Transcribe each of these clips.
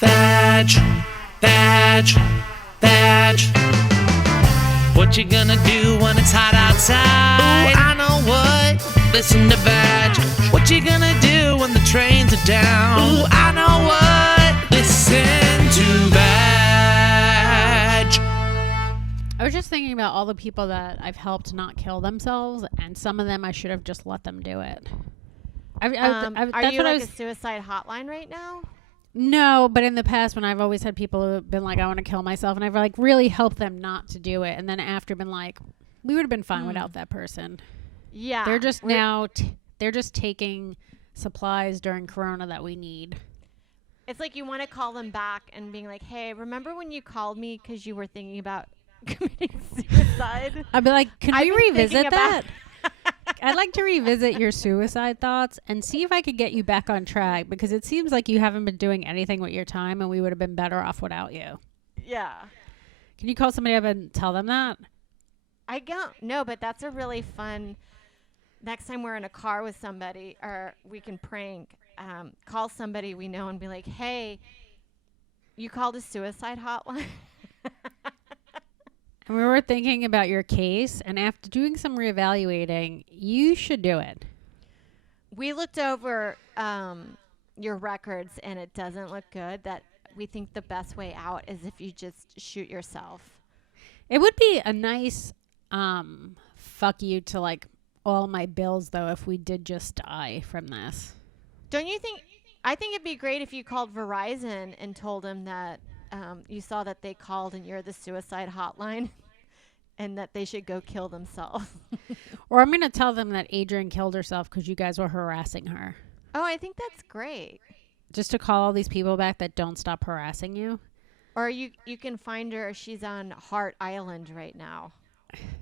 Vag, vag, vag. What you gonna do when it's hot outside? Ooh, I know what. Listen to Vag. What you gonna do when the trains are down? Ooh, I know what. Listen to Vag. I was just thinking about all the people that I've helped not kill themselves, and some of them I should have just let them do it. Are you like a suicide hotline right now? No, but in the past when I've always had people who have been like, I want to kill myself, and I've like really helped them not to do it, and then after been like, we would have been fine without that person. Yeah. They're just they're just taking supplies during Corona that we need. It's like you want to call them back and being like, hey, remember when you called me because you were thinking about committing suicide? I'd be like, can we revisit that? I'd like to revisit your suicide thoughts and see if I could get you back on track, because it seems like you haven't been doing anything with your time and we would have been better off without you. Yeah. Can you call somebody up and tell them that? I don't know, but that's a really fun, next time we're in a car with somebody or we can prank, call somebody we know and be like, hey, you called a suicide hotline? And we were thinking about your case, and after doing some reevaluating, you should do it. We looked over your records, and it doesn't look good. That we think the best way out is if you just shoot yourself. It would be a nice fuck you to like all my bills, though, if we did just die from this. Don't you think? I think it'd be great if you called Verizon and told them that you saw that they called and you're the suicide hotline and that they should go kill themselves. Or I'm going to tell them that Adrienne killed herself because you guys were harassing her. Oh, I think that's great. Just to call all these people back that don't stop harassing you. Or you can find her. She's on Hart Island right now.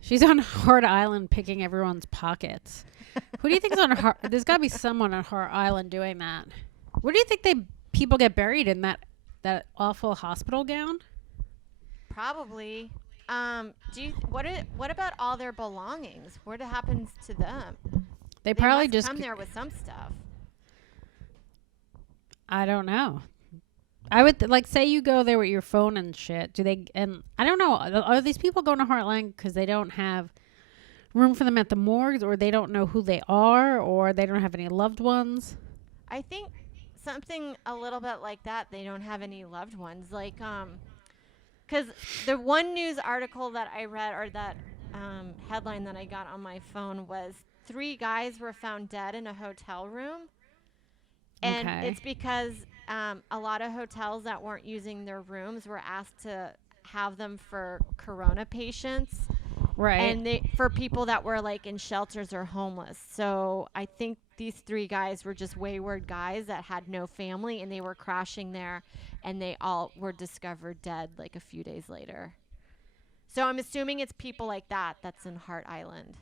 She's on Hart Island picking everyone's pockets. Who do you think's on Hart? There's got to be someone on Hart Island doing that. Where do you think people get buried in that awful hospital gown? Probably. What about all their belongings? What happens to them? They probably must just come there with some stuff. I don't know. I would like say you go there with your phone and shit. Do they? And I don't know. Are these people going to Heartland because they don't have room for them at the morgues, or they don't know who they are, or they don't have any loved ones? I think something a little bit like that. They don't have any loved ones. Like, because the one news article that I read, or that headline that I got on my phone, was 3 guys were found dead in a hotel room. And it's because a lot of hotels that weren't using their rooms were asked to have them for Corona patients. Right. And for people that were like in shelters or homeless. So I think these 3 guys were just wayward guys that had no family, and they were crashing there, and they all were discovered dead like a few days later. So I'm assuming it's people like that that's in Hart Island.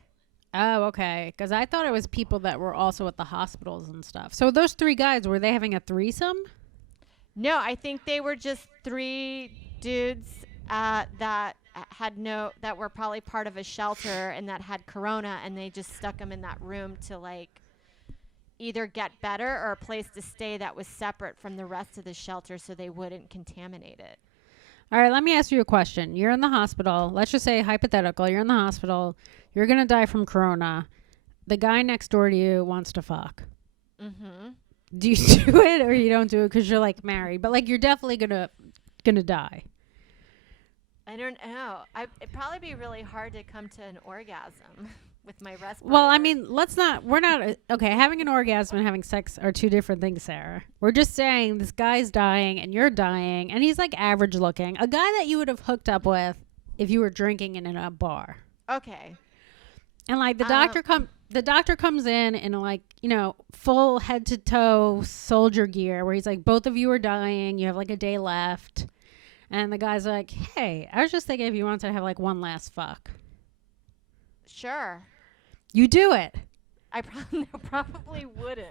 Oh, okay. Because I thought it was people that were also at the hospitals and stuff. So those 3 guys, were they having a threesome? No, I think they were just 3 dudes that were probably part of a shelter and that had Corona, and they just stuck them in that room to like either get better or a place to stay that was separate from the rest of the shelter so they wouldn't contaminate it. All right, let me ask you a question. You're in the hospital. Let's just say hypothetical. You're in the hospital. You're going to die from Corona. The guy next door to you wants to fuck. Mm-hmm. Do you do it or you don't do it because you're like married? But like you're definitely gonna die. I don't know. It'd probably be really hard to come to an orgasm with my respirator. Well, I mean, we're not, okay, having an orgasm and having sex are 2 different things, Sarah. We're just saying this guy's dying and you're dying, and he's like average looking. A guy that you would have hooked up with if you were drinking in a bar. Okay. And like the doctor comes in like, you know, full head to toe soldier gear where he's like, both of you are dying. You have like a day left. And the guy's like, hey, I was just thinking if you wanted to have like one last fuck. Sure. You do it. I probably wouldn't.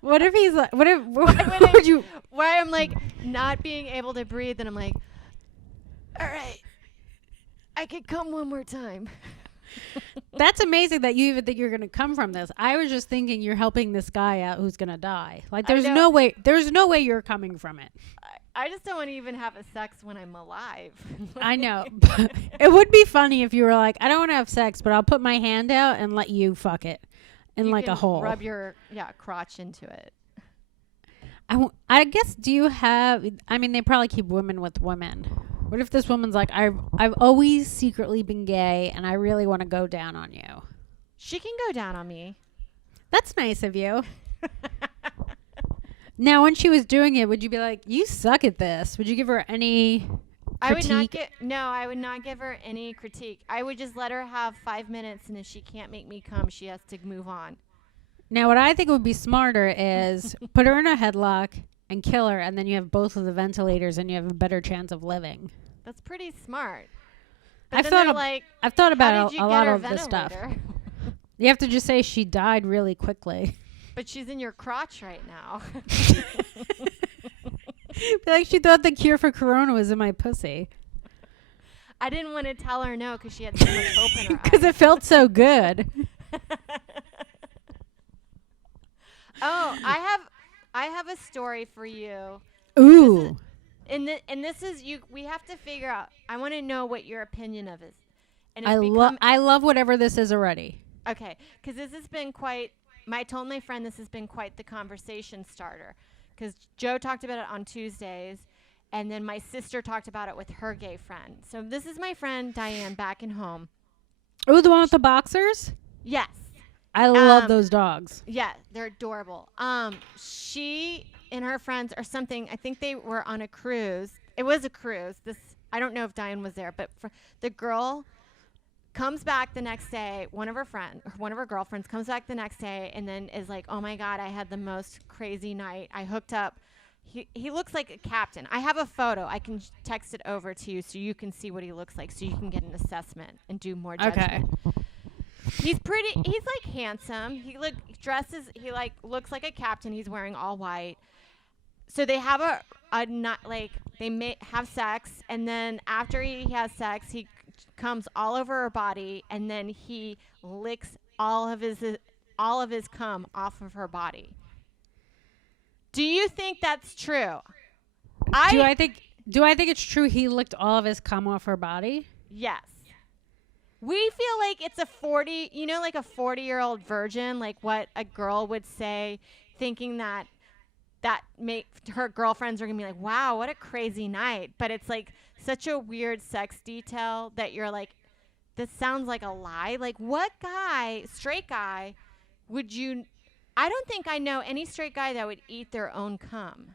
What if he's like, what would you? Why I'm like not being able to breathe, and I'm like, all right, I could come one more time. That's amazing that you even think you're going to come from this. I was just thinking you're helping this guy out who's going to die. Like there's no way you're coming from it. I just don't want to even have a sex when I'm alive. I know. It would be funny if you were like, I don't want to have sex, but I'll put my hand out and let you fuck it in like a hole. Rub your crotch into it. I guess, do you have, I mean, they probably keep women with women. What if this woman's like, I've always secretly been gay and I really want to go down on you? She can go down on me. That's nice of you. Now, when she was doing it, would you be like, you suck at this? Would you give her any critique? I would not give her any critique. I would just let her have 5 minutes, and if she can't make me come, she has to move on. Now, what I think would be smarter is put her in a headlock and kill her, and then you have both of the ventilators, and you have a better chance of living. That's pretty smart. But I've thought about a lot of this stuff. You have to just say she died really quickly. But she's in your crotch right now. Be like, she thought the cure for corona was in my pussy. I didn't want to tell her no because she had so much hope in her eyes. Because it felt so good. Oh, I have a story for you. Ooh. This is you. We have to figure out. I want to know what your opinion of is. And I love whatever this is already. Okay, because this has been quite. I told my friend this has been quite the conversation starter. Because Joe talked about it on Tuesdays, and then my sister talked about it with her gay friend. So this is my friend Diane back in home. Oh, the one with the boxers? Yes. I love those dogs. Yeah, they're adorable. She and her friends or something, I think they were on a cruise. It was a cruise. I don't know if Diane was there, but the girl comes back the next day. One of her girlfriends comes back the next day and then is like, oh my God, I had the most crazy night. I hooked up. He looks like a captain. I have a photo. I can text it over to you so you can see what he looks like so you can get an assessment and do more judgment. Okay. He's like handsome. He looks like a captain. He's wearing all white. So they have have sex, and then after he has sex, he comes all over her body, and then he licks all of his cum off of her body. Do you think that's true? Do I think it's true he licked all of his cum off her body? Yes. We feel like it's a 40-year-old virgin, like what a girl would say, thinking that her girlfriends are going to be like, wow, what a crazy night. But it's like such a weird sex detail that you're like, this sounds like a lie. Like what straight guy I don't think I know any straight guy that would eat their own cum.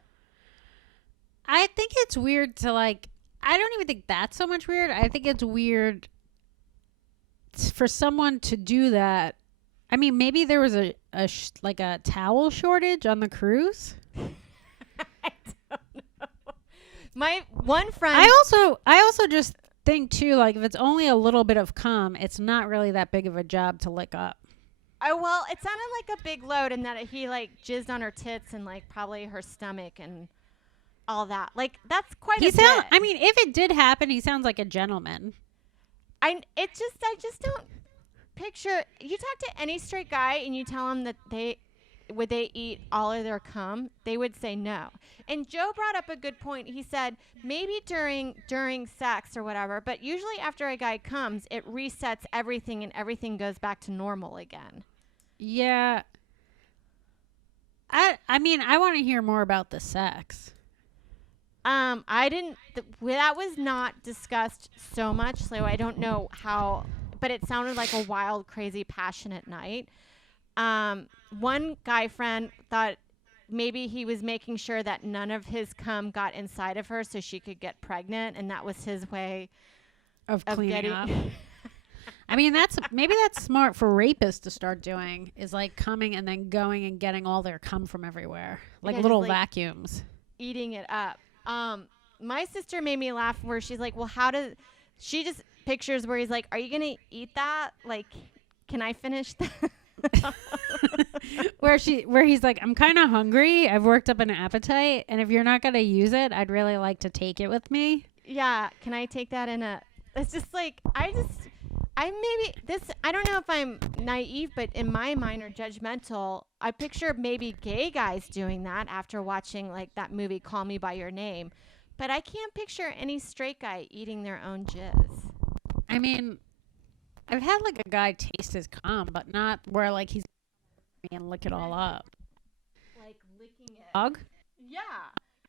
I think it's weird I don't even think that's so much weird. I think it's weird for someone to do that. I mean, maybe there was a towel shortage on the cruise. I don't know. My one friend. I also just think too, like if it's only a little bit of cum, it's not really that big of a job to lick up. Oh well, it sounded like a big load, and that he like jizzed on her tits and like probably her stomach and all that. Like that's quite a bit. I mean, if it did happen, he sounds like a gentleman. I just don't picture. You talk to any straight guy and you tell them that would they eat all of their cum, they would say no. And Joe brought up a good point. He said maybe during sex or whatever, but usually after a guy comes, it resets everything and everything goes back to normal again. Yeah. I mean, I want to hear more about the sex. That was not discussed so much, so I don't know how, but it sounded like a wild, crazy, passionate night. One guy friend thought maybe he was making sure that none of his cum got inside of her so she could get pregnant, and that was his way of cleaning up. I mean, that's smart for rapists to start doing, is like coming and then going and getting all their cum from everywhere, like little vacuums. Eating it up. My sister made me laugh where she's like, well, she just pictures where he's like, are you going to eat that? Like, can I finish that? where he's like, I'm kind of hungry. I've worked up an appetite. And if you're not going to use it, I'd really like to take it with me. Yeah. Can I take that it's just like, I I don't know if I'm naive, but in my mind or judgmental, I picture maybe gay guys doing that after watching like that movie Call Me by Your Name. But I can't picture any straight guy eating their own jizz. I mean, I've had like a guy taste his cum, but not where like he's and lick it all up. Like licking it. Dog? Yeah.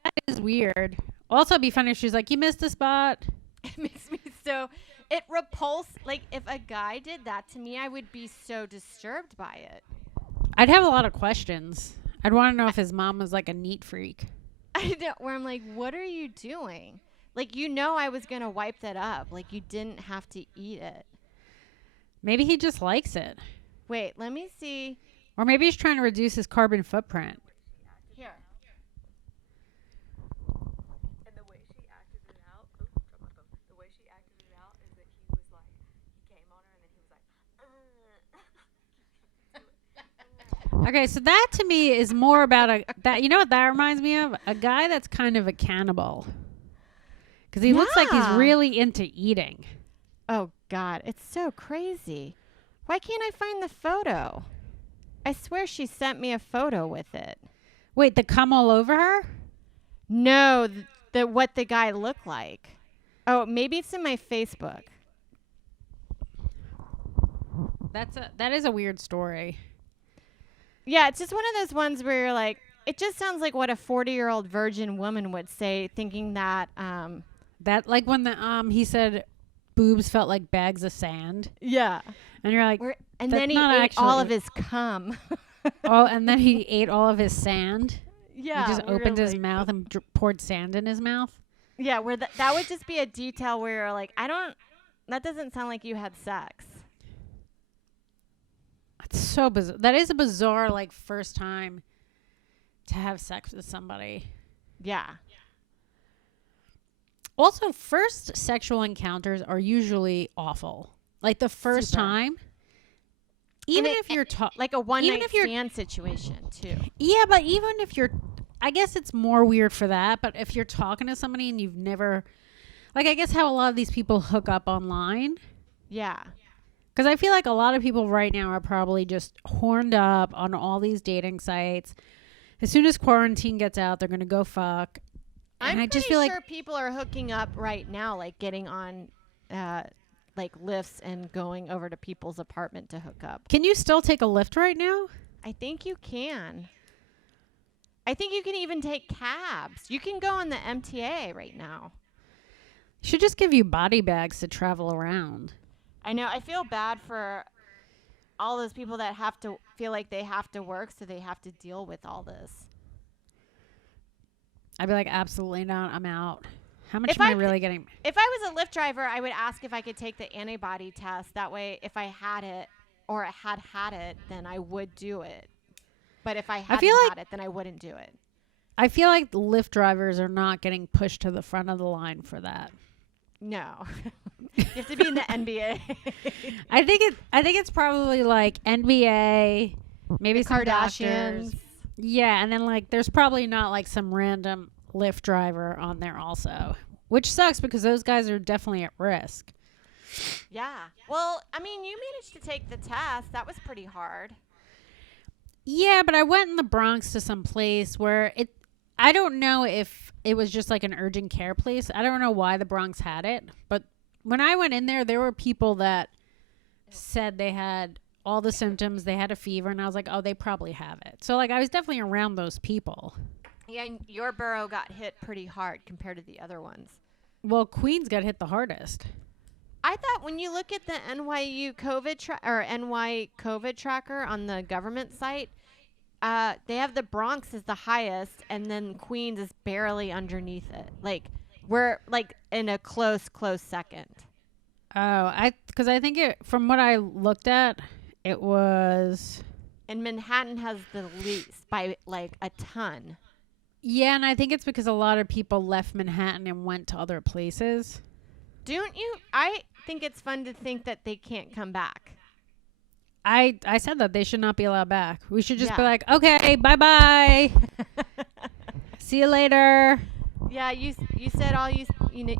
That is weird. Also, it'd be funny if she's like, "You missed a spot." It makes me so. It repulsed. Like if a guy did that to me, I would be so disturbed by it. I'd have a lot of questions. I'd want to know if his mom was like a neat freak. I know. Where I'm like, what are you doing? Like I was gonna wipe that up. Like you didn't have to eat it. Maybe he just likes it. Wait, let me see. Or maybe he's trying to reduce his carbon footprint. Here. And the way she acted it out, the way she acted it out is that he was like, he came on her and then he was like, Okay, so that to me is more about that. You know what that reminds me of? A guy that's kind of a cannibal. Because he looks like he's Yeah. really into eating. Oh God, it's so crazy. Why can't I find the photo? I swear she sent me a photo with it. Wait, the cum all over her? No, what the guy looked like. Oh, maybe it's in my Facebook. That is a weird story. Yeah, it's just one of those ones where you're like, it just sounds like what a 40-year-old virgin woman would say, thinking that. That like when the he said boobs felt like bags of sand, Yeah. and you're like, And that's then he not ate all actually- of his cum. oh, and then he ate all of his sand. Yeah. He just we're opened his like- mouth and poured sand in his mouth. Yeah, where that would just be a detail where you're like, that doesn't sound like you had sex. It's so bizarre. That is a bizarre like first time to have sex with somebody. Yeah. Also, first sexual encounters are usually awful. Like the first Super. time, even And if you're Like a one Even night if you're- stand situation too. yeah, but even if you're, I guess it's more weird for that. But if you're talking to somebody and you've never, like, I guess how a lot of these people hook up online. Yeah. Because I feel like a lot of people right now are probably just horned up on all these dating sites. As soon as quarantine gets out, they're going to go fuck. And I'm I just pretty feel sure like, people are hooking up right now, like getting on like lifts and going over to people's apartment to hook up. can you still take a lift right now? I think you can. I think you can even take cabs. You can go on the MTA right now. Should just give you body bags to travel around. I know. I feel bad for all those people that have to feel like they have to work, so they have to deal with all this. I'd be like, absolutely not. I'm out. How much If am I I really getting? If I was a Lyft driver, I would ask if I could take the antibody test. That way, if I had it or had it, then I would do it. But if I hadn't feel like- had it, then I wouldn't do it. I feel like the Lyft drivers are not getting pushed to the front of the line for that. No. You have to be in the NBA. I think it's probably like NBA, maybe The some Kardashians. doctors. Yeah, and then like there's probably not like some random Lyft driver on there also, which sucks because those guys are definitely at risk. Yeah. Well, I mean, you managed to take the test. That was pretty hard. Yeah, but I went in the Bronx to some place where I don't know if it was just like an urgent care place. I don't know why the Bronx had it, but when I went in there were people that said they had all the symptoms, they had a fever, and I was like, oh, they probably have it. So like I was definitely around those people. Yeah, and your borough got hit pretty hard compared to the other ones. Well, Queens got hit the hardest. I thought when you look at the NYU COVID NY COVID tracker on the government site, they have the Bronx as the highest, and then Queens is barely underneath it. Like we're like in a close second. Oh, because I think from what I looked at, it was. And Manhattan has the least by like a ton. Yeah, and I think it's because a lot of people left Manhattan and went to other places. Don't you? I think it's fun to think that they can't come back. I said that they should not be allowed back. We should just be Yeah. like, okay, bye-bye. See you later. Yeah, you said all you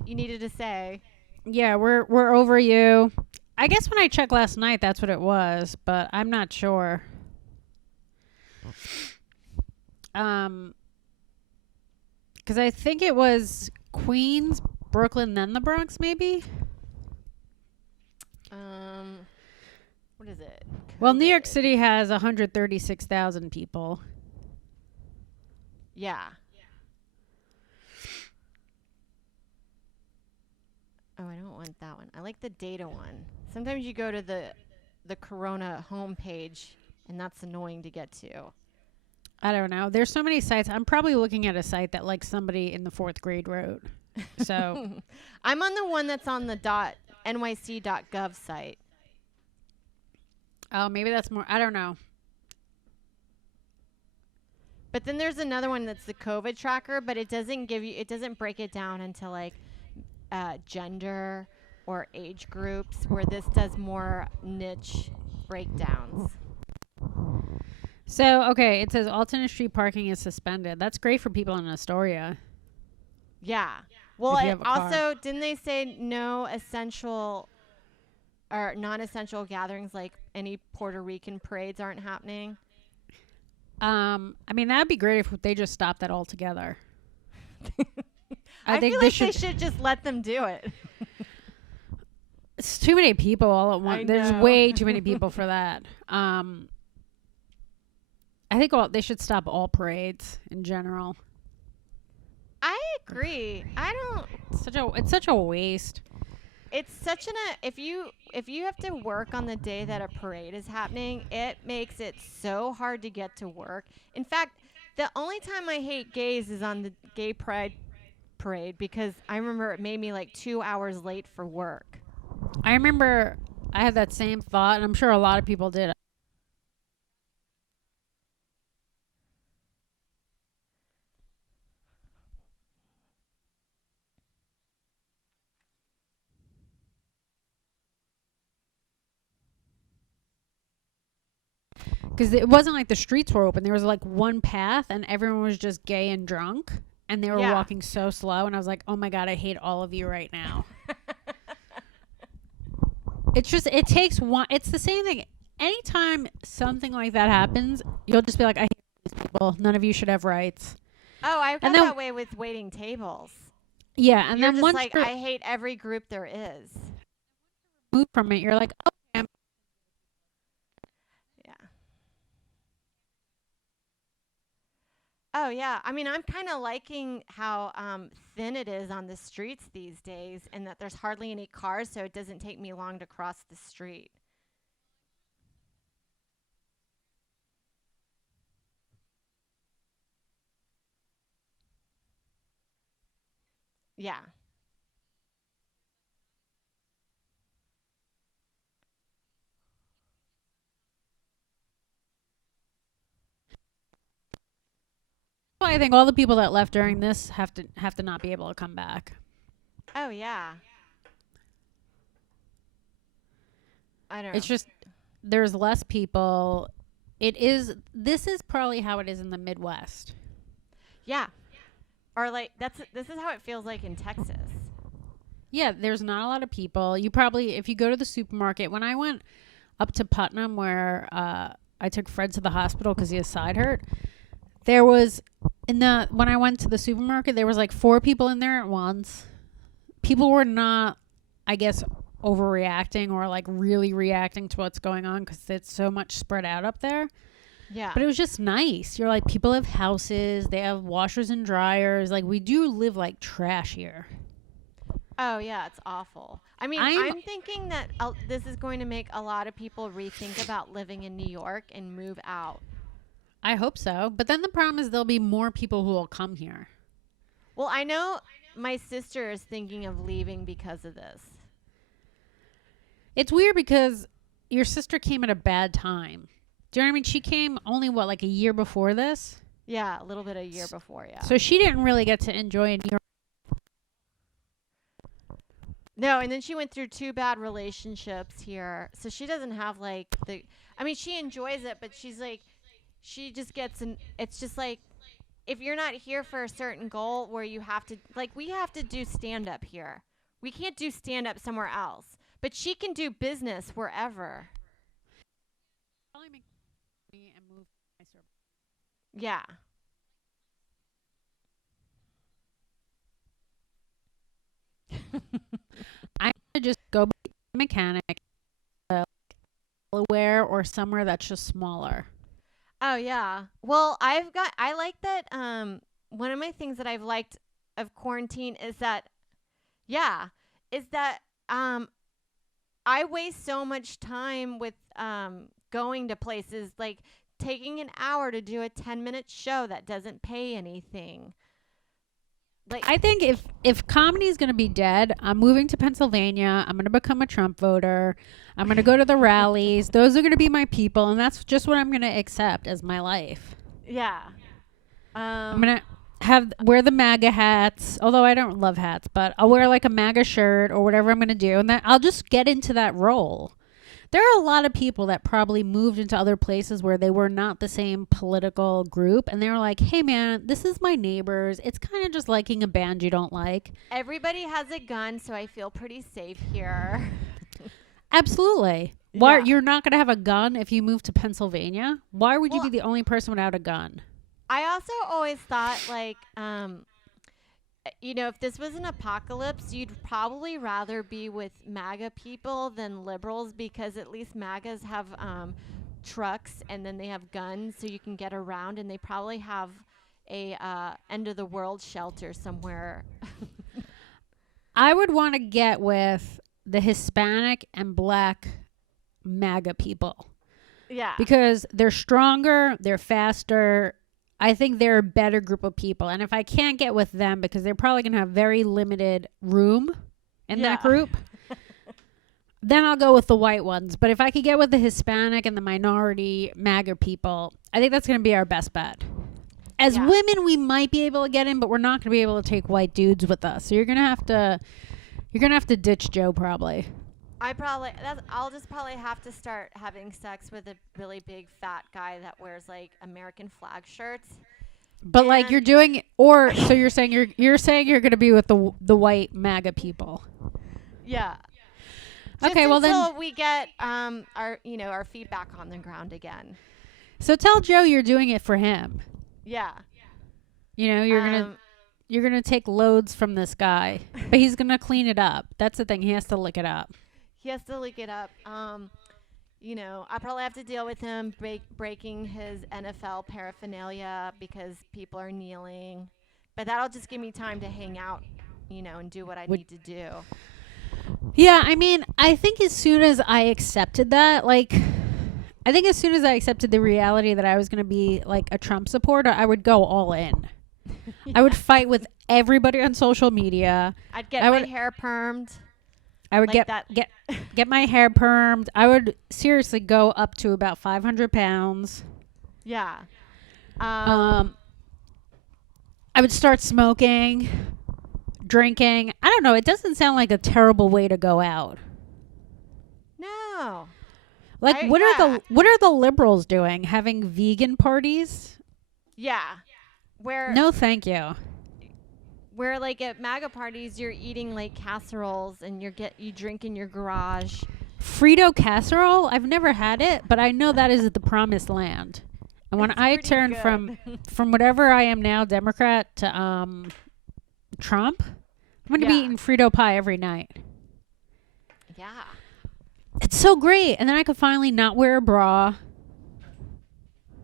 needed to say. Yeah, we're over you. I guess when I checked last night, that's what it was, but I'm not sure. Because I think it was Queens, Brooklyn, then the Bronx, maybe. What is it? Well, New York COVID. City has 136,000 people. Yeah. Oh, I don't want that one. I like the data one. Sometimes you go to the Corona homepage, and that's annoying to get to. I don't know. There's so many sites. I'm probably looking at a site that like somebody in the 4th grade wrote. So I'm on the one that's on the .nyc.gov site. oh, maybe that's more. I don't know. But then there's another one that's the COVID tracker, but it doesn't break it down into like gender or age groups, where this does more niche breakdowns. So, okay, it says alternate street parking is suspended. That's great for people in Astoria. Yeah. Well, If you it have a car. also, didn't they say no essential or non-essential gatherings, like any Puerto Rican parades aren't happening? I mean, that'd be great if they just stopped that altogether. I think feel like they should just let them do it. It's too many people all at I once. There's know. way too many people for that. I think they should stop all parades in general. I agree. I don't. It's such a waste. It's such if you have to work on the day that a parade is happening, it makes it so hard to get to work. In fact, the only time I hate gays is on the gay pride parade, because I remember it made me like 2 hours late for work. I remember I had that same thought, and I'm sure a lot of people did. Because it wasn't like the streets were open. There was like one path, and everyone was just gay and drunk, and they were Yeah. walking so slow. And I was like, "Oh my god, I hate all of you right now." It takes one. It's the same thing. Anytime something like that happens, you'll just be like, "I hate these people. None of you should have rights." Oh, I felt And then- that way with waiting tables. Yeah, and You're then just once like, you're I hate every group there is. moved from it, you're like, "Oh, I'm Yeah. Oh yeah. I mean, I'm kind of liking how thin it is on the streets these days, and that there's hardly any cars, so it doesn't take me long to cross the street. Yeah. I think all the people that left during this have to not be able to come back." Oh yeah. I don't know. It's just there's less people. This is probably how it is in the Midwest. Yeah. Or like this is how it feels like in Texas. Yeah, there's not a lot of people. You probably, if you go to the supermarket, when I went up to Putnam, where I took Fred to the hospital because his side hurt, there was when I went to the supermarket, there was like 4 people in there at once. People were not, I guess, overreacting or like really reacting to what's going on because it's so much spread out up there. Yeah. But it was just nice. You're like, people have houses, they have washers and dryers. Like, we do live like trash here. Oh yeah, it's awful. I mean, I'm thinking that this is going to make a lot of people rethink about living in New York and move out. I hope so. But then the problem is there'll be more people who will come here. Well, I know my sister is thinking of leaving because of this. It's weird because your sister came at a bad time. Do you know what I mean? She came only, like a year before this? Yeah, a little bit a year before, yeah. So she didn't really get to enjoy New York. No, and then she went through 2 bad relationships here. So she doesn't have like I mean, she enjoys it, but she's like, she just gets it's just like, if you're not here for a certain goal where you have to, like, we have to do stand up here. We can't do stand up somewhere else. But she can do business wherever. Probably make money and move nicer. Yeah. I'm gonna just go be a mechanic, Delaware or somewhere that's just smaller. Oh yeah. Well, I like that one of my things that I've liked of quarantine is that is that I waste so much time with going to places like taking an hour to do a 10-minute show that doesn't pay anything. Like I think if comedy is going to be dead, I'm moving to Pennsylvania. I'm going to become a Trump voter. I'm going to go to the rallies. Those are going to be my people, and that's just what I'm going to accept as my life. yeah. I'm going to wear the MAGA hats, although I don't love hats, but I'll wear like a MAGA shirt or whatever I'm going to do, and then I'll just get into that role. There are a lot of people that probably moved into other places where they were not the same political group, and they were like, hey man, this is my neighbors. It's kind of just liking a band you don't like. Everybody has a gun, so I feel pretty safe here. Absolutely. Why Yeah. you're not going to have a gun if you move to Pennsylvania? Why would you Well, be the only person without a gun? I also always thought like if this was an apocalypse, you'd probably rather be with MAGA people than liberals because at least MAGAs have trucks and then they have guns so you can get around, and they probably have a end of the world shelter somewhere. I would want to get with the Hispanic and Black MAGA people Yeah. because they're stronger, they're faster. I think they're a better group of people. And if I can't get with them because they're probably going to have very limited room in that Yeah. group, then I'll go with the white ones. But if I could get with the Hispanic and the minority MAGA people, I think that's going to be our best bet. As Yeah. women, we might be able to get in, but we're not going to be able to take white dudes with us. So you're going to have to ditch Joe probably. I'll just probably have to start having sex with a really big fat guy that wears like American flag shirts. But like And- you're doing, or so you're saying you're saying you're going to be with the white MAGA people. Yeah. Okay, well then, until we get our feedback on the ground again. so tell Joe you're doing it for him. Yeah. You know, you're gonna take loads from this guy, but he's gonna clean it up. That's the thing; he has to lick it up. He has to lick it up. I probably have to deal with him breaking his NFL paraphernalia because people are kneeling. But that'll just give me time to hang out, and do what I need to do. Yeah, I mean, I think as soon as I accepted that, as soon as I accepted the reality that I was gonna be like a Trump supporter, I would go all in. I would fight with everybody on social media. I'd get I my would- hair permed. I would Like get my hair permed. I would seriously go up to about 500 pounds. Yeah. I would start smoking, drinking. I don't know. It doesn't sound like a terrible way to go out. No. Like, what are the liberals doing? Having vegan parties? Yeah. Where No, thank you. where like at MAGA parties you're eating like casseroles and you drink in your garage. Frito casserole? I've never had it, but I know that is the promised land. And when It's I pretty turn good. from whatever I am now, Democrat, to Trump, I'm going to be Yeah. eating Frito pie every night. Yeah. It's so great. And then I could finally not wear a bra.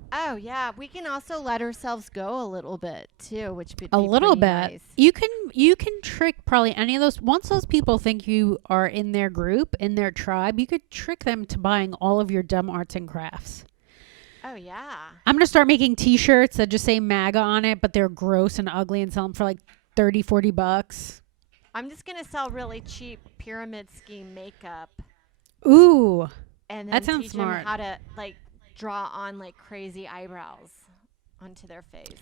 Oh yeah, we can also let ourselves go a little bit too, which would A be little bit. pretty nice. You can trick probably any of those. Once those people think you are in their group, in their tribe, you could trick them to buying all of your dumb arts and crafts. Oh yeah. I'm going to start making t-shirts that just say MAGA on it, but they're gross and ugly and sell them for like $30-$40. I'm just gonna sell really cheap pyramid scheme makeup Ooh. and then That sounds teach smart. them how to like draw on like crazy eyebrows onto their face.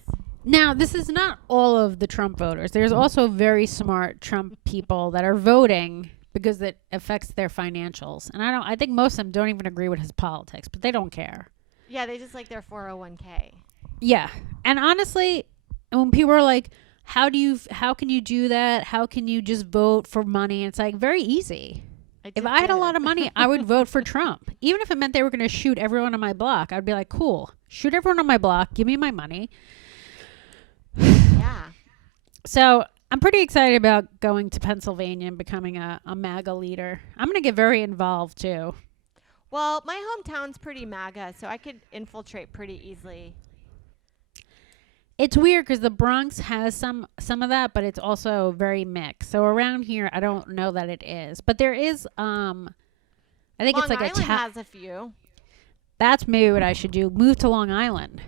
Now, this is not all of the Trump voters. There's also very smart Trump people that are voting because it affects their financials. And I think most of them don't even agree with his politics, but they don't care. Yeah, they just like their 401k. Yeah. And honestly, when people are like, how can you do that? How can you just vote for money? It's like very easy. If I had a lot of money, I would vote for Trump. Even if it meant they were going to shoot everyone on my block, I'd be like, cool, shoot everyone on my block, give me my money. Yeah. So I'm pretty excited about going to Pennsylvania and becoming a MAGA leader. I'm going to get very involved too. Well, my hometown's pretty MAGA, so I could infiltrate pretty easily. It's weird because the Bronx has some of that, but it's also very mixed. So around here, I don't know that it is, but there is. I think Long it's like Island a has a few. That's maybe what I should do. Move to Long Island.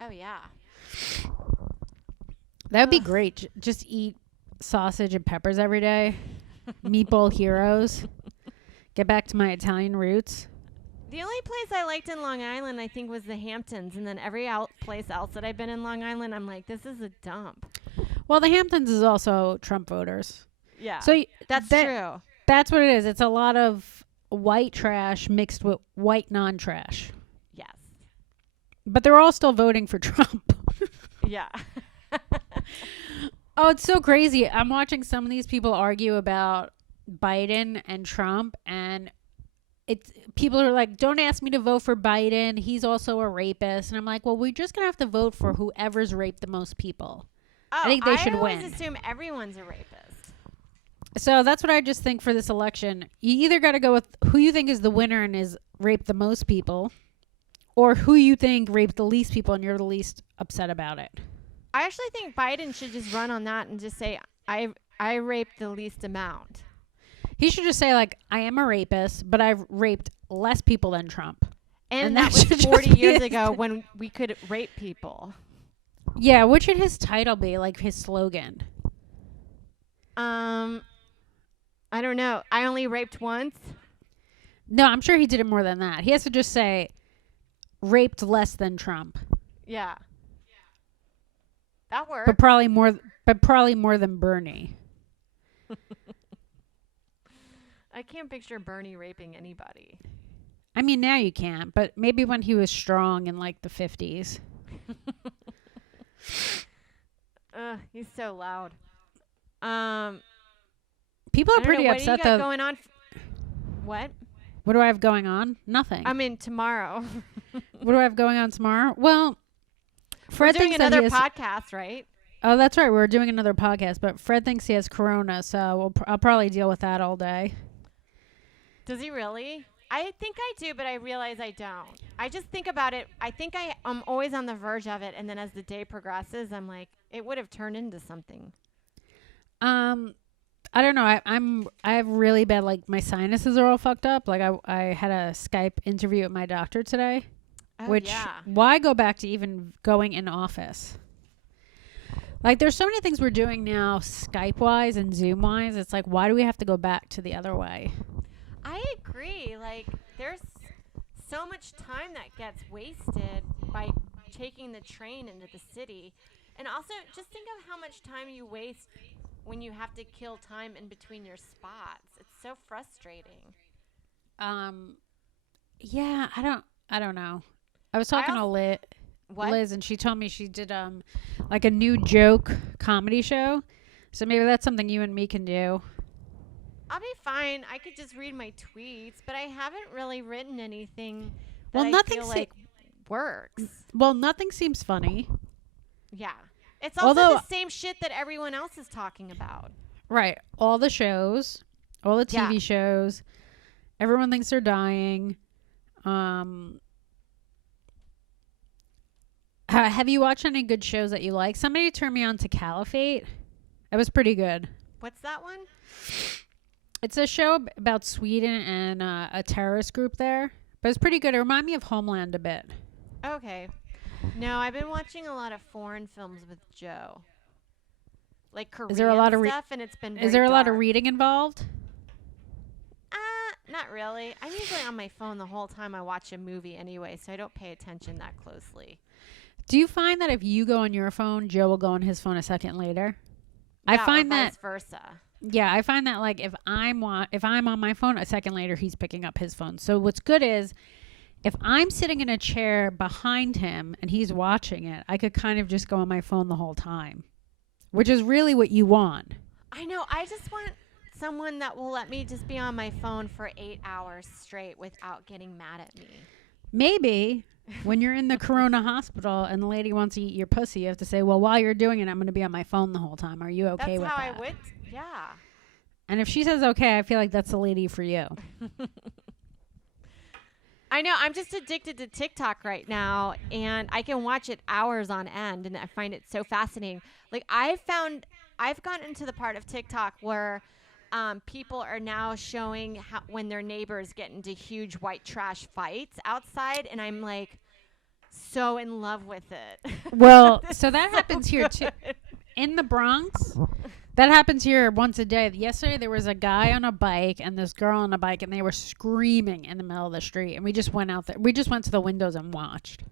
Oh yeah. That would be Ugh. great. Just eat sausage and peppers every day. Meatball heroes. Get back to my Italian roots. The only place I liked in Long Island, I think, was the Hamptons, and then every place else that I've been in Long Island, I'm like, this is a dump. Well, the Hamptons is also Trump voters. Yeah. So That's true. That's what it is. It's a lot of white trash mixed with white non-trash. Yes. But they're all still voting for Trump. Yeah. Oh, it's so crazy. I'm watching some of these people argue about Biden and Trump, and it's people are like, don't ask me to vote for Biden. He's also a rapist. And I'm like, well, we're just going to have to vote for whoever's raped the most people. Oh, I think they should I win. always assume everyone's a rapist. So that's what I just think for this election. You either got to go with who you think is the winner and is raped the most people, or who you think raped the least people and you're the least upset about it. I actually think Biden should just run on that and just say, I raped the least amount. He should just say, like, I am a rapist, but I've raped less people than Trump. And that that was should just 40 be years his ago when we could rape people. Yeah, what should his title be? Like his slogan? I don't know. I only raped once. No, I'm sure he did it more than that. He has to just say, raped less than Trump. Yeah. That works. But probably more than Bernie. I can't picture Bernie raping anybody. I mean, now you can't, but maybe when he was strong in like the 50s. He's so loud. People I are don't pretty know, upset what do you got though. going on? What? What do I have going on? Nothing. I mean, tomorrow. What do I have going on tomorrow? Well, We're Fred doing thinks that another he has, podcast, right? Oh, that's right. We're doing another podcast, but Fred thinks he has corona, so I'll probably deal with that all day. Does he really? I think I do, but I realize I don't. I just think about it. I think I'm always on the verge of it, and then as the day progresses, I'm like, it would have turned into something. I don't know. I have really bad, like my sinuses are all fucked up. Like I had a Skype interview with my doctor today, Oh, which yeah. why go back to even going in office? Like there's so many things we're doing now, Skype wise and Zoom wise. It's like, why do we have to go back to the other way? I agree. Like, there's so much time that gets wasted by taking the train into the city. And also, just think of how much time you waste when you have to kill time in between your spots. It's so frustrating. Yeah, I don't know. I was talking to Liz, and she told me she did like a new joke comedy show. So maybe that's something you and me can do. I'll be fine. I could just read my tweets, but I haven't really written anything that Well, I nothing feel like works. Well, nothing seems funny. Yeah. It's also Although- the same shit that everyone else is talking about. Right. All the shows, all the TV Yeah. shows, everyone thinks they're dying. Have you watched any good shows that you like? Somebody turned me on to Caliphate. It was pretty good. What's that one? It's a show about Sweden and a terrorist group there. But it's pretty good. It reminded me of Homeland a bit. Okay. No, I've been watching a lot of foreign films with Joe. Like Korean there a lot of stuff, and it's been very Is there a lot of dark. reading involved? Not really. I'm usually on my phone the whole time I watch a movie anyway, so I don't pay attention that closely. Do you find that if you go on your phone, Joe will go on his phone a second later? I Yeah, or find that vice versa. Yeah, I find that like if I'm on my phone, a second later he's picking up his phone. So what's good is if I'm sitting in a chair behind him and he's watching it, I could kind of just go on my phone the whole time, which is really what you want. I know. I just want someone that will let me just be on my phone for 8 hours straight without getting mad at me. Maybe when you're in the corona hospital and the lady wants to eat your pussy, you have to say, well, while you're doing it, I'm going to be on my phone the whole time. Are you okay That's with how that? I would. Yeah. And if she says okay, I feel like that's the lady for you. I know. I'm just addicted to TikTok right now, and I can watch it hours on end, and I find it so fascinating. Like I've gotten into the part of TikTok where people are now showing how when their neighbors get into huge white trash fights outside, and I'm like so in love with it. Well, It's so that so happens here too. good. In the Bronx, that happens here once a day. Yesterday, there was a guy on a bike and this girl on a bike, and they were screaming in the middle of the street. And we just went out there. We just went to the windows and watched.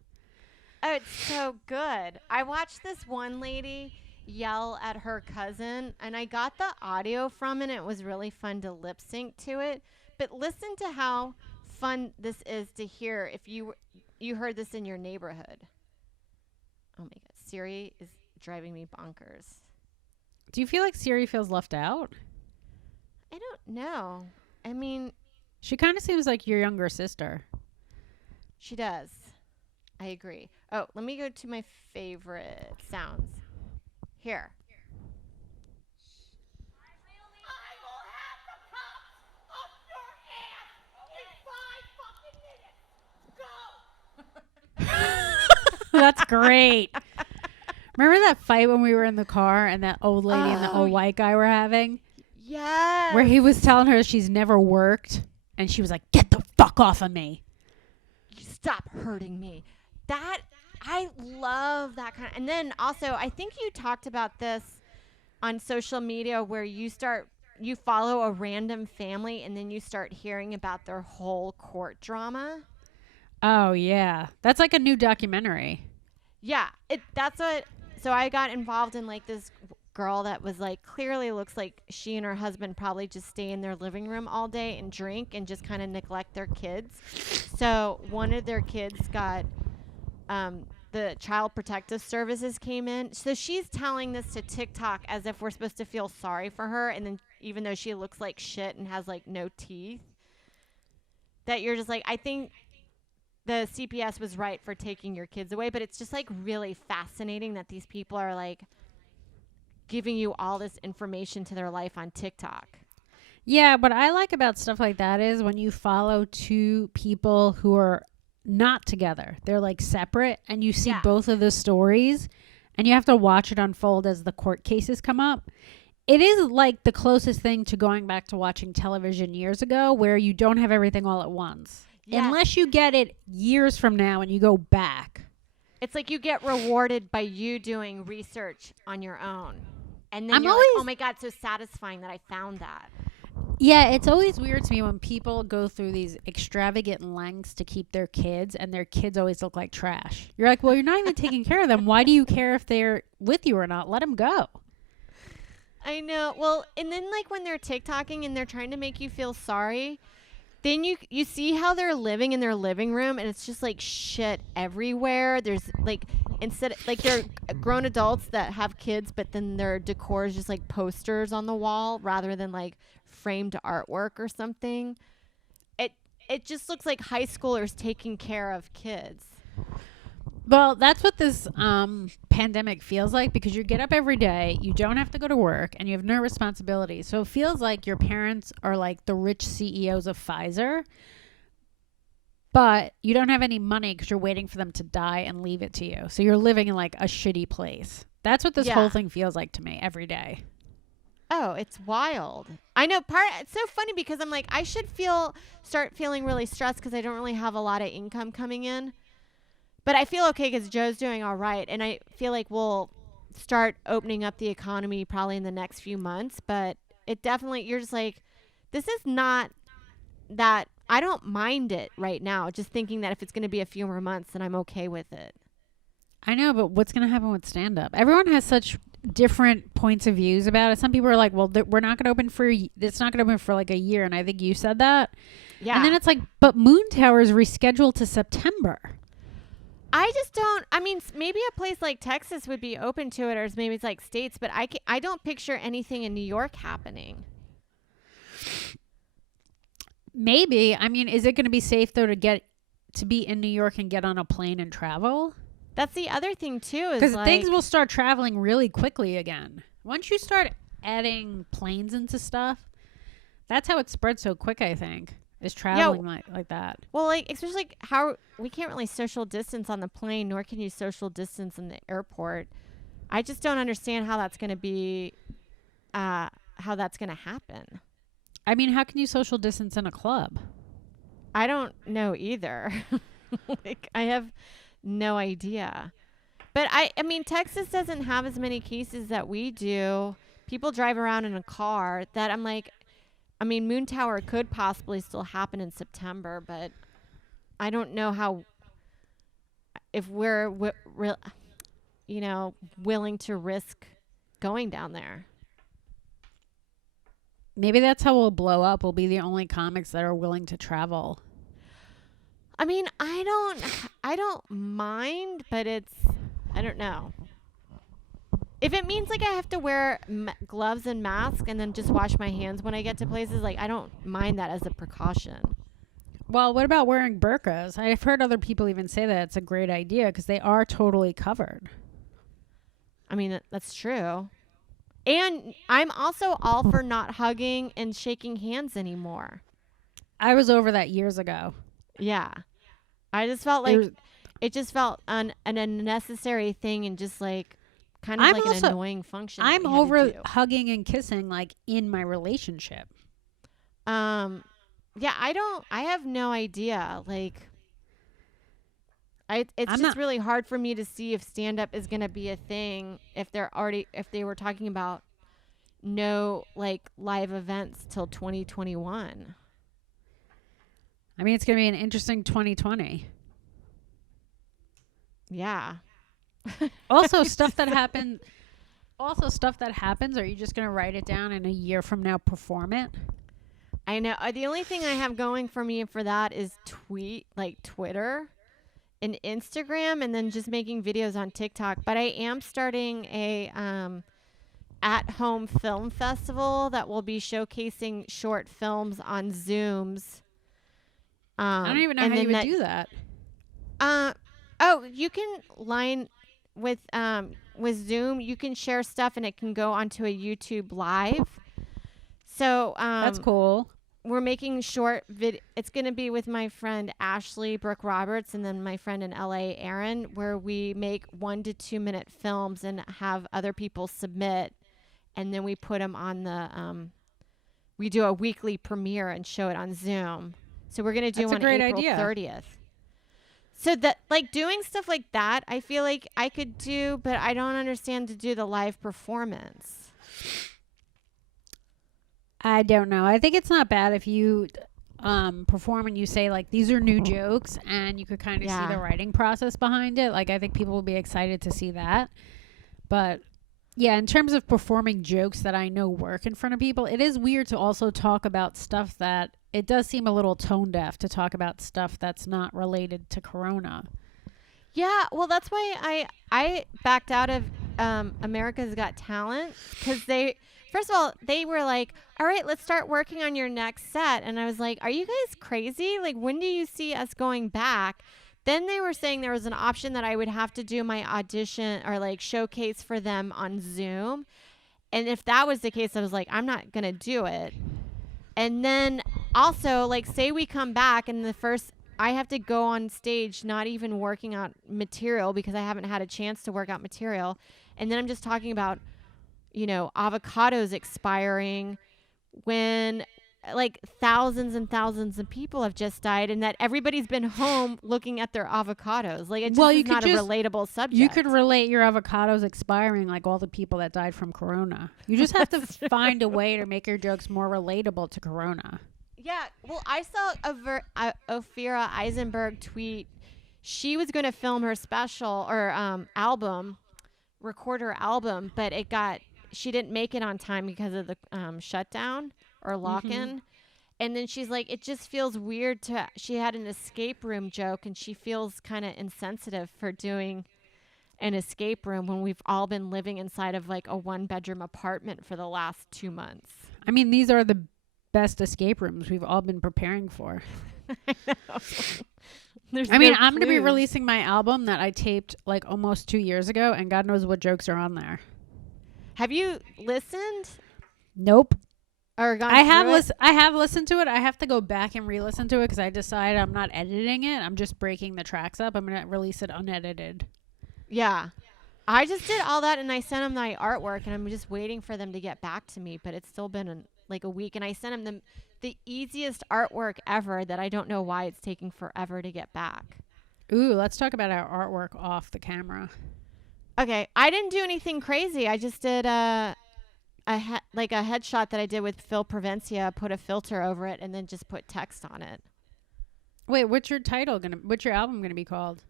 Oh, it's so good. I watched this one lady yell at her cousin, and I got the audio from it. It was really fun to lip sync to it. But listen to how fun this is to hear if you heard this in your neighborhood. Oh my God, Siri is driving me bonkers. Do you feel like Siri feels left out? I don't know. I mean, She kind of seems like your younger sister. she does. I agree. Oh, let me go to my favorite sounds. Here. That's great. Remember that fight when we were in the car and that old lady and the Oh, old white guy were having? Yes. Where he was telling her she's never worked. And she was like, get the fuck off of me. Stop hurting me. That I love that kind of, and then also I think you talked about this on social media where you follow a random family and then you start hearing about their whole court drama. Oh, yeah. That's like a new documentary. Yeah, so I got involved in like this girl that was like clearly looks like she and her husband probably just stay in their living room all day and drink and just kind of neglect their kids. So one of their kids got the child protective services came in. So she's telling this to TikTok as if we're supposed to feel sorry for her, and then even though she looks like shit and has like no teeth, that you're just like, I think the CPS was right for taking your kids away. But it's just like really fascinating that these people are like giving you all this information to their life on TikTok. Yeah, what I like about stuff like that is when you follow two people who are not together. They're like separate, and you see Yeah. both of the stories, and you have to watch it unfold as the court cases come up. It is like the closest thing to going back to watching television years ago, where you don't have everything all at once. Yes. Unless you get it years from now and you go back. It's like you get rewarded by you doing research on your own. And then I'm you're always- like, oh my God, so satisfying that I found that. Yeah, it's always weird to me when people go through these extravagant lengths to keep their kids, and their kids always look like trash. You're like, well, you're not even taking care of them. Why do you care if they're with you or not? Let them go. I know. Well, and then like when they're TikToking and they're trying to make you feel sorry, then you see how they're living in their living room, and it's just like shit everywhere. There's like like they're grown adults that have kids, but then their decor is just like posters on the wall rather than like framed artwork or something. It just looks like high schoolers taking care of kids. Well, that's what this pandemic feels like, because you get up every day, you don't have to go to work, and you have no responsibility. So it feels like your parents are like the rich CEOs of Pfizer, but you don't have any money because you're waiting for them to die and leave it to you. So you're living in like a shitty place. That's what this Yeah. whole thing feels like to me every day. Oh, it's wild. I know it's so funny because I'm like, I should start feeling really stressed because I don't really have a lot of income coming in. But I feel okay because Joe's doing all right. And I feel like we'll start opening up the economy probably in the next few months. But it definitely, you're just like, this is not that, I don't mind it right now. Just thinking that if it's going to be a few more months, then I'm okay with it. I know, but what's going to happen with stand-up? Everyone has such different points of views about it. Some people are like, well, we're not going to open it's not going to open for like a year. And I think you said that. Yeah. And then it's like, but Moon Tower is rescheduled to September. I just don't. I mean, maybe a place like Texas would be open to it, or maybe it's like states. But I don't picture anything in New York happening. Maybe. I mean, is it going to be safe though to be in New York and get on a plane and travel? That's the other thing too, is Because like, things will start traveling really quickly again. Once you start adding planes into stuff, that's how it spreads so quick, I think, is traveling like that. well, like, especially like how we can't really social distance on the plane, nor can you social distance in the airport. I just don't understand how that's going to be, how that's going to happen. I mean, how can you social distance in a club? I don't know either. Like, I have no idea. But I mean, Texas doesn't have as many cases that we do. People drive around in a car that I'm like, I mean, Moon Tower could possibly still happen in September, but I don't know how, if we're, willing to risk going down there. Maybe that's how we'll blow up. We'll be the only comics that are willing to travel. I mean, I don't mind, but I don't know. If it means like I have to wear gloves and mask and then just wash my hands when I get to places, like, I don't mind that as a precaution. Well, what about wearing burqas? I've heard other people even say that it's a great idea because they are totally covered. I mean, that's true. And I'm also all for not hugging and shaking hands anymore. I was over that years ago. Yeah. I just felt like it just felt an unnecessary thing and just like kind of I'm like also- an annoying function. that I'm we had to over do. hugging and kissing like in my relationship. Yeah, I have no idea. Like, it's I'm just not- really hard for me to see if stand up is going to be a thing if they were talking about no like live events till 2021. I mean, it's going to be an interesting 2020. Yeah. Also, stuff that happens. Are you just going to write it down and a year from now perform it? I know. The only thing I have going for me for that is Twitter and Instagram, and then just making videos on TikTok. But I am starting a at-home film festival that will be showcasing short films on Zooms. I don't even know how you would do that. You can line with Zoom. You can share stuff, and it can go onto a YouTube live. So That's cool. we're making short it's going to be with my friend Ashley Brooke Roberts and then my friend in LA Aaron, where we make 1 to 2 minute films and have other people submit, and then we put them on the we do a weekly premiere and show it on Zoom. So we're going to do That's a on great April idea. 30th. So that, like, doing stuff like that, I feel like I could do, but I don't understand to do the live performance. I don't know. I think it's not bad if you perform and you say like these are new jokes, and you could kind of see Yeah. the writing process behind it. Like I think people will be excited to see that. But yeah, in terms of performing jokes that I know work in front of people, it is weird to also talk about stuff that it does seem a little tone deaf to talk about stuff that's not related to Corona. Yeah, well, that's why I backed out of America's Got Talent, because first of all, they were like, all right, let's start working on your next set. And I was like, are you guys crazy? Like, when do you see us going back? Then they were saying there was an option that I would have to do my audition or like showcase for them on Zoom. And if that was the case, I was like, I'm not going to do it. And then also, like, say we come back and I have to go on stage not even working out material because I haven't had a chance to work out material. And then I'm just talking about, avocados expiring when like thousands and thousands of people have just died, and that everybody's been home looking at their avocados. Like, it just is not a relatable subject. You could relate your avocados expiring like all the people that died from Corona. You just have to find a way to make your jokes more relatable to Corona. Yeah, well, I saw Ophira Eisenberg tweet. She was going to film her special or record her album, but she didn't make it on time because of the shutdown or lock-in. Mm-hmm. And then she's like, it just feels weird she had an escape room joke, and she feels kind of insensitive for doing an escape room when we've all been living inside of like a 1-bedroom apartment for the last 2 months. I mean, these are the best escape rooms we've all been preparing for. I know. There's I mean, no I'm going to be clues. releasing my album that I taped like almost 2 years ago, and God knows what jokes are on there. Have you listened Nope. or gone I have through it? I have listened to it. I have to go back and re-listen to it because I decided I'm not editing it. I'm just breaking the tracks up. I'm going to release it unedited. Yeah. I just did all that and I sent them my artwork and I'm just waiting for them to get back to me, but it's still been like a week and I sent them the easiest artwork ever that I don't know why it's taking forever to get back. Ooh, let's talk about our artwork off the camera. Okay, I didn't do anything crazy. I just did a headshot that I did with Phil Provencia, put a filter over it and then just put text on it. Wait, what's your album gonna be called?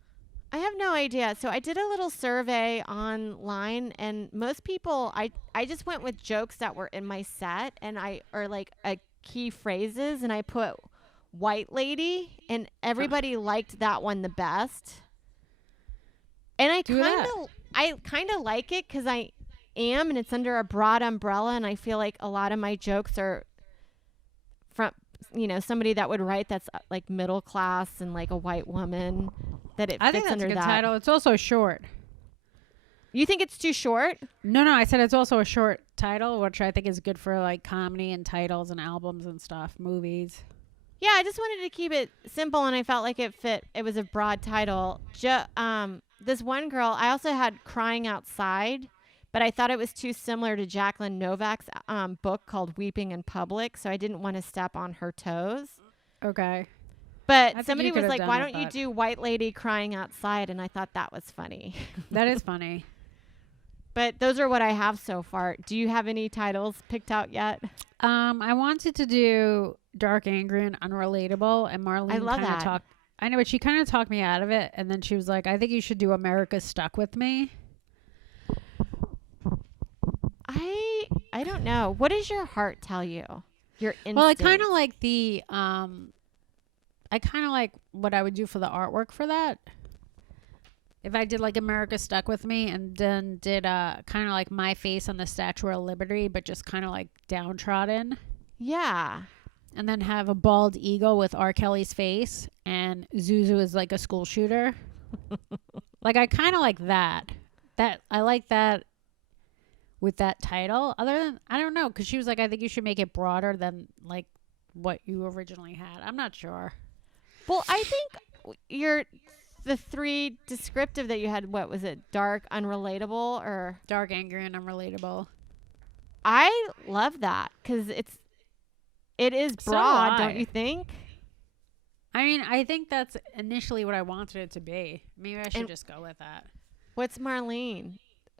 I have no idea. So I did a little survey online and most people I just went with jokes that were in my set and or like a key phrases and I put white lady and everybody liked that one the best. And I kind of like it cuz I am and it's under a broad umbrella and I feel like a lot of my jokes are from somebody that would write that's like middle class and like a white woman. That it I fits think that's under a good that. title. It's also short. You think it's too short? No, I said it's also a short title, which I think is good for like comedy and titles and albums and stuff, movies. Yeah, I just wanted to keep it simple, and I felt like it fit. It was a broad title. This one girl, I also had Crying Outside, but I thought it was too similar to Jacqueline Novak's book called Weeping in Public, so I didn't want to step on her toes. Okay. But think somebody you was could've like, done why with don't you that. do White Lady Crying Outside? And I thought that was funny. That is funny. But those are what I have so far. Do you have any titles picked out yet? I wanted to do Dark, Angry, and Unrelatable, and Marlene I love kind of that. talked. I know, but she kind of talked me out of it, and then she was like, "I think you should do America's Stuck with Me." I don't know. What does your heart tell you? Your instinct. Well, I kind of like I kind of like what I would do for the artwork for that. If I did like America Stuck with Me and then did kind of like my face on the Statue of Liberty, but just kind of like downtrodden. Yeah. And then have a bald eagle with R. Kelly's face and Zuzu is like a school shooter. Like I kind of like that. I like that with that title. Other than, I don't know, because she was like, I think you should make it broader than like what you originally had. I'm not sure. Well, I think the three descriptive that you had, what was it? Dark, unrelatable, or Dark, Angry, and Unrelatable. I love that because it is So broad, do I. don't you think? I mean, I think that's initially what I wanted it to be. Maybe I should And- just go with that. What's Marlene?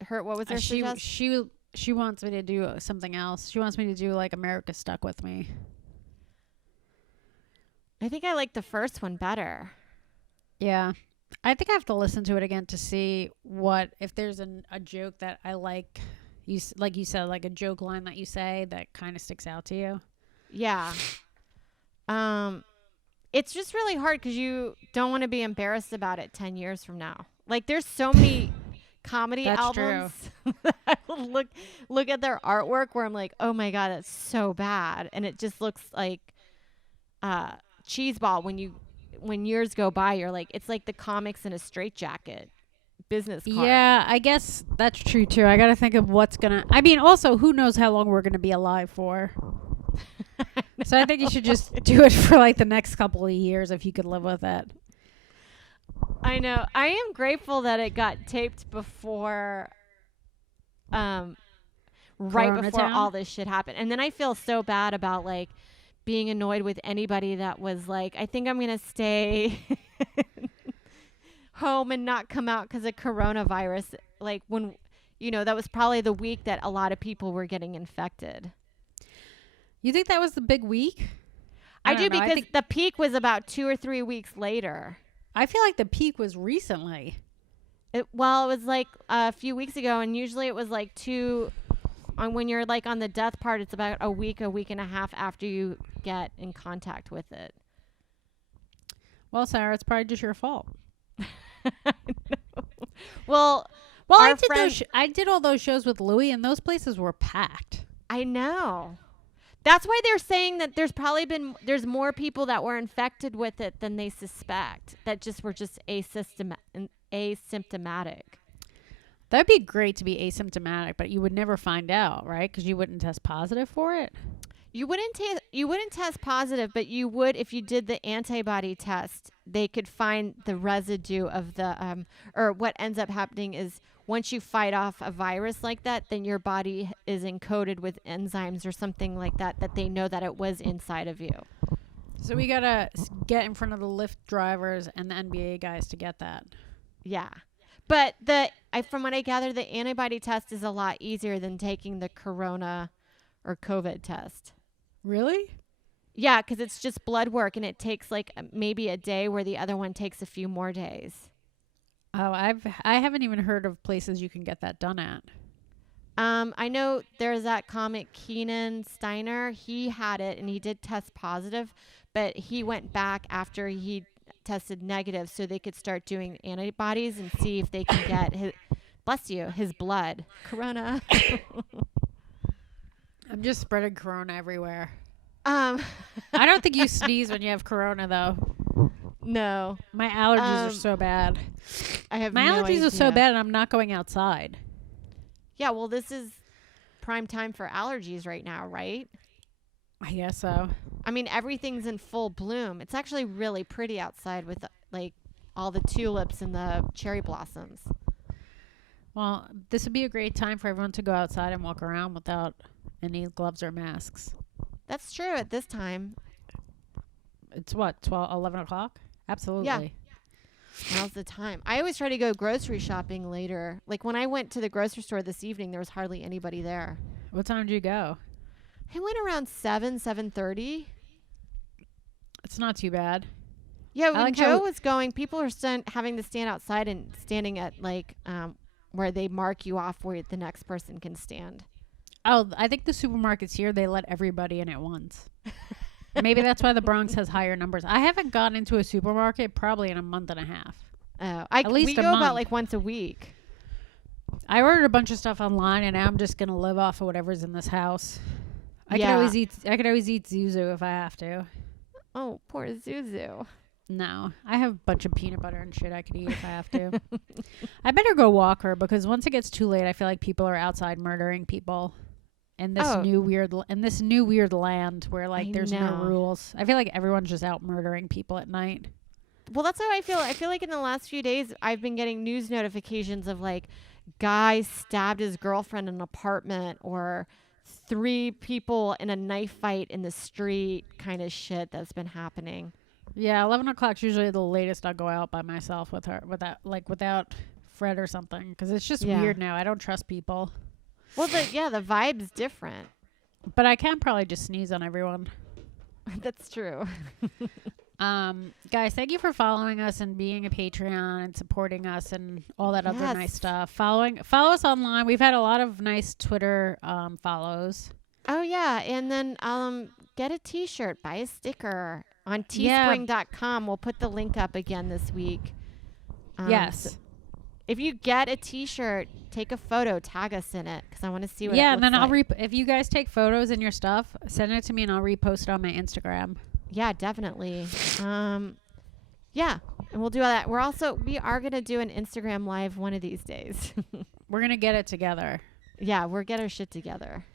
What was her suggestion? She wants me to do something else. She wants me to do like America Stuck with Me. I think I like the first one better. Yeah. I think I have to listen to it again to see if there's a joke that I like. Like you said, like a joke line that you say that kind of sticks out to you. Yeah. It's just really hard because you don't want to be embarrassed about it 10 years from now. Like there's so many comedy That's albums that I will look at their artwork where I'm like, oh my God, that's so bad. And it just looks like cheeseball when years go by. You're like, it's like the comics in a straitjacket business card. Yeah, I guess that's true too. I got to think of I mean, also, who knows how long we're going to be alive for. So I think you should just do it for like the next couple of years if you could live with it. I know. I am grateful that it got taped before, right Corona before Town? all this shit happened. And then I feel so bad about like being annoyed with anybody that was like, I think I'm going to stay home and not come out because of coronavirus. Like when, that was probably the week that a lot of people were getting infected. You think that was the big week? I don't do know. because the peak was about 2 or 3 weeks later. I feel like the peak was recently. It was like a few weeks ago, and usually it was like when you're like on the death part, it's about a week and a half after you get in contact with it. Well, Sarah, it's probably just your fault. Well, I our did friend- I did all those shows with Louie, and those places were packed. I know. That's why they're saying that there's more people that were infected with it than they suspect, that were just asymptomatic. That'd be great to be asymptomatic, but you would never find out, right? Because you wouldn't test positive for it. You wouldn't test positive, but you would if you did the antibody test. They could find the residue of the or what ends up happening is once you fight off a virus like that, then your body is encoded with enzymes or something like that they know that it was inside of you. So we gotta get in front of the Lyft drivers and the NBA guys to get that. Yeah. But from what I gather, the antibody test is a lot easier than taking the corona or COVID test. Really? Yeah, because it's just blood work and it takes like maybe a day where the other one takes a few more days. Oh, I haven't even heard of places you can get that done at. I know there's that comic Keenan Steiner. He had it and he did test positive, but he went back after he tested negative so they could start doing antibodies and see if they can get his blood. Corona. I'm just spreading corona everywhere. I I don't think you sneeze when you have corona, though. No. My allergies are so bad. I have My no allergies are so idea. bad, and I'm not going outside. Yeah, well, this is prime time for allergies right now, right? I guess so. I mean, everything's in full bloom. It's actually really pretty outside with like all the tulips and the cherry blossoms. Well, this would be a great time for everyone to go outside and walk around without any gloves or masks. That's true at this time. It's what, 12, 11 o'clock? Absolutely. Yeah. Now's the time. I always try to go grocery shopping later. Like when I went to the grocery store this evening, there was hardly anybody there. What time did you go? I went around 7:30. It's not too bad. Yeah, when like Joe how- was going, people are having to stand outside and standing at like where they mark you off where the next person can stand. Oh, I think the supermarkets here, they let everybody in at once. Maybe that's why the Bronx has higher numbers. I haven't gone into a supermarket probably in a month and a half. Oh, At least we a go month. about like once a week. I ordered a bunch of stuff online, and now I'm just gonna live off of whatever's in this house. I Yeah. could always eat Zuzu if I have to. Oh, poor Zuzu. No, I have a bunch of peanut butter and shit I could eat if I have to. I better go walk her because once it gets too late, I feel like people are outside murdering people. In this new weird land where like there's no know. rules. I feel like everyone's just out murdering people at night. Well, that's how I feel. I feel like in the last few days, I've been getting news notifications of like guy stabbed his girlfriend in an apartment or 3 people in a knife fight in the street kind of shit that's been happening. Yeah, 11 o'clock's usually the latest I'll go out by myself without Fred or something because it's just Yeah. weird now. I don't trust people. Well, the vibe's different. But I can probably just sneeze on everyone. That's true. Guys, thank you for following us and being a Patreon and supporting us and all that other Yes. nice stuff. Follow us online. We've had a lot of nice Twitter follows. Oh, yeah. And then get a T-shirt, buy a sticker on Yeah. teespring.com. We'll put the link up again this week. Yes. If you get a T-shirt, take a photo, tag us in it because I want to see what it Yeah, looks and then I'll like. if you guys take photos in your stuff, send it to me and I'll repost it on my Instagram. Yeah, definitely. Yeah, and we'll do all that. We are going to do an Instagram live one of these days. We're going to get it together. Yeah, we'll get our shit together.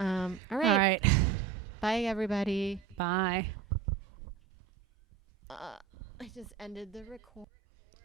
All right. All right. Bye, everybody. Bye. I just ended the record.